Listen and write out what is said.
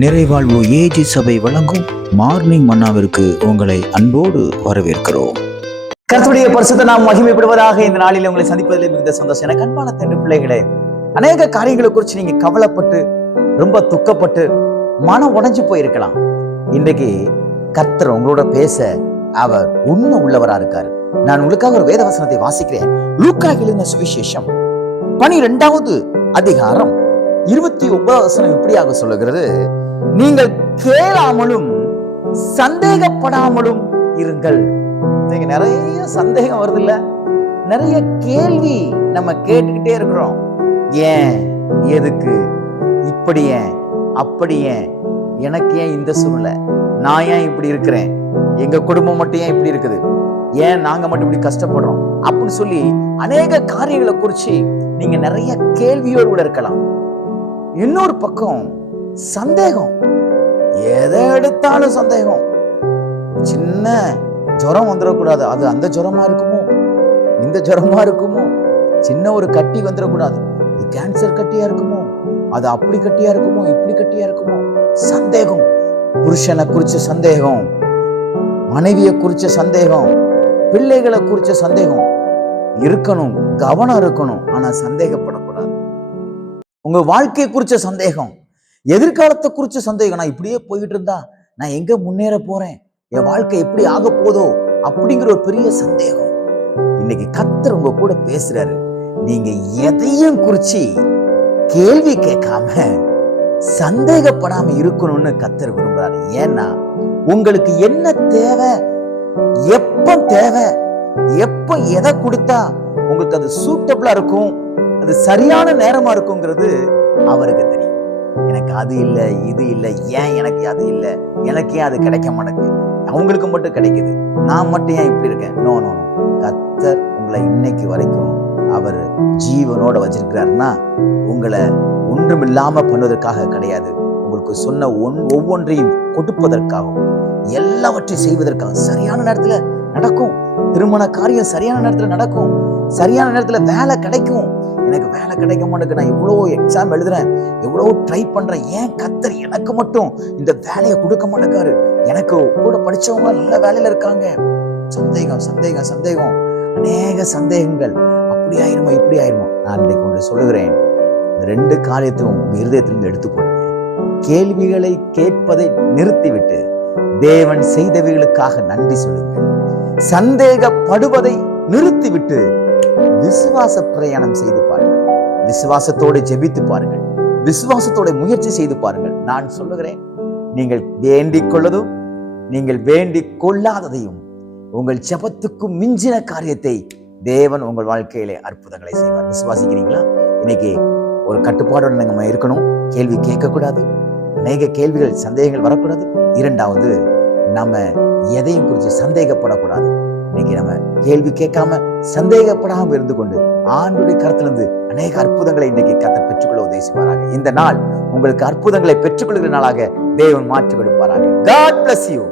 நிறைவாழ்வு AG சபை வழங்கும் morning மன்னாவிற்கு உங்களை அன்போடு வரவேற்கிறோம். கர்த்தருடைய பரிசுத்த நாம் மகிமைப்படுவதாக. இந்த நாளில் உங்களை சந்திப்பதில் மிகுந்த சந்தோஷம். எனக்கு அன்பான தண்டு பிள்ளைகளே, அநேக காரியங்களை குறித்து நீங்க கவலைப்பட்டு ரொம்ப துக்கப்பட்டு மனம் உடைஞ்சு போயிருக்கலாம். இன்றைக்கு கர்த்தர் உங்களோட பேச அவர் உண்மை உள்ளவரா இருக்காரு. நான் உங்களுக்காக ஒரு வேத வசனத்தை வாசிக்கிறேன். லூக்கா எழுதின சுவிசேஷம் 12வது அதிகாரம் 29வது வசனம் இப்படியாக சொல்லுகிறது, நீங்கள் கேளாமலும் சந்தேகப்படாமலும் இருங்கள். இன்னைக்கு நிறைய சந்தேகம் வருது இல்ல, நிறைய கேள்வி நம்ம கேட்டுக்கிட்டே இருக்கிறோம். ஏன், எதுக்கு, இப்படி ஏன், அப்படி ஏன், எனக்கு ஏன் இந்த சூழ்நிலை, நான் ஏன் இப்படி இருக்கிறேன், எங்க குடும்பம் மட்டும் ஏன் இப்படி இருக்குது, ஏன் நாங்க மட்டும் இப்படி கஷ்டப்படுறோம் அப்படின்னு சொல்லி அநேக காரியங்களை குறிச்சு நீங்க நிறைய கேள்வியோடு கூட இருக்கலாம். இன்னொரு பக்கம் சந்தேகம், எதை எடுத்தாலும் சந்தேகம். சின்ன ஜுரம் வந்துடக்கூடாது, அது அந்த ஜுரமா இருக்குமோ, இந்த ஜுரமா இருக்குமோ, சின்ன ஒரு கட்டி வந்துடக்கூடாது, இது கேன்சர் கட்டியா இருக்குமோ, அது அப்படி கட்டியா இருக்குமோ, இப்படி கட்டியா இருக்குமோ. சந்தேகம், புருஷனை குறிச்ச சந்தேகம், மனைவியை குறிச்ச சந்தேகம், பிள்ளைகளை குறிச்ச சந்தேகம். இருக்கணும், கவனம் இருக்கணும், ஆனா சந்தேகப்படக்கூடாது. உங்க வாழ்க்கையை குறிச்ச சந்தேகம், எதிர்காலத்தை குறிச்ச சந்தேகம். நான் இப்படியே போயிட்டு இருந்தா நான் எங்க முன்னேற போறேன், என் வாழ்க்கை எப்படி ஆக போதோ அப்படிங்கிற ஒரு பெரிய சந்தேகம். இன்னைக்கு கர்த்தர் உங்க கூட பேசுறாரு. நீங்க எதையும் குறிச்சு கேள்வி கேட்காம சந்தேகப்படாம இருக்கணும்னு கர்த்தர் விரும்புறாரு. ஏன்னா உங்களுக்கு என்ன தேவை, எப்ப தேவை, எப்ப எதை கொடுத்தா உங்களுக்கு அது சூட்டபிளா இருக்கும், அது சரியான நேரமா இருக்குங்கிறது அவருக்கு தெரியும். எனக்கு அது இல்லை, இது இல்லை, ஏன் எனக்கு அது இல்லை, எனக்கு ஏன் அது கிடைக்க மாட்டேங்குது, அவங்களுக்கு மட்டும் கிடைக்குது, நான் மட்டும் ஏன் இப்படி இருக்கேன். நோ நோ, கர்த்தர் உங்களை இன்னைக்கு வரைக்கும் அவர் ஜீவனோட வச்சிருக்கிறாருன்னா உங்களை ஒன்றுமில்லாம பண்ணுவதற்காக கிடையாது. உங்களுக்கு சொன்ன ஒவ்வொன்றையும் கொடுப்பதற்காகவும் எல்லாவற்றையும் செய்வதற்காக சரியான நேரத்துல நடக்கும். திருமண காரியம் சரியான நேரத்துல நடக்கும், சரியான நேரத்துல வேலை கிடைக்கும். எனக்கு வேலை கிடைக்க மாட்டேங்குது, நான் எவ்வளோ எக்ஸாம் எழுதுறேன், எவ்வளோ ட்ரை பண்றேன், ஏன் கர்த்தர் எனக்கு மட்டும் இந்த வேலையை கொடுக்க மாட்டேங்காரு, எனக்கு கூட படிச்சவங்க நல்ல வேலையில இருக்காங்க. சந்தேகம் சந்தேகம் சந்தேகம், அநேக சந்தேகங்கள். அப்படி ஆயிருமா, இப்படி ஆயிருமா. நான் இன்னைக்கு ஒன்று சொல்லுகிறேன், இந்த 2 காரியத்தையும் உங்க இருதயத்திலிருந்து எடுத்துக்கொள்ளுங்க. கேள்விகளை கேட்பதை நிறுத்திவிட்டு தேவன் செய்தவைகளுக்காக நன்றி சொல்லுங்கள். சந்தேகப்படுவதை நிறுத்திவிட்டு விசுவாச பிரயாணம் செய்து பாருங்கள். விசுவாசத்தோடு ஜெபித்து பாருங்கள், விசுவாசத்தோட முயற்சி செய்து பாருங்கள். நான் சொல்லுகிறேன், நீங்கள் வேண்டிக் கொள்ளதும் நீங்கள் வேண்டிக் கொள்ளாததையும் உங்கள் ஜெபத்துக்கும் மிஞ்சின காரியத்தை தேவன் உங்கள் வாழ்க்கையிலே அற்புதங்களை செய்வார். விசுவாசிக்கிறீங்களா? இன்னைக்கு ஒரு கட்டுப்பாடோடு நம்ம இருக்கணும். கேள்வி கேட்கக்கூடாது, அநேக கேள்விகள் சந்தேகங்கள் வரக்கூடாது. 2வது, நம்ம எதையும் குறித்து சந்தேகப்படக்கூடாது. இன்னைக்கு நம்ம கேள்வி கேட்காம சந்தேகப்படாம இருந்து கொண்டு ஆண்டுடைய கருத்திலிருந்து அநேக அற்புதங்களை இன்னைக்கு கர்த்தர் பெற்றுக்கொள்ள உதவி செய்வாராக. இந்த நாள் உங்களுக்கு அற்புதங்களை பெற்றுக்கொள்கிற நாளாக தேவன் மாற்றி கொடுப்பாராக. God bless you.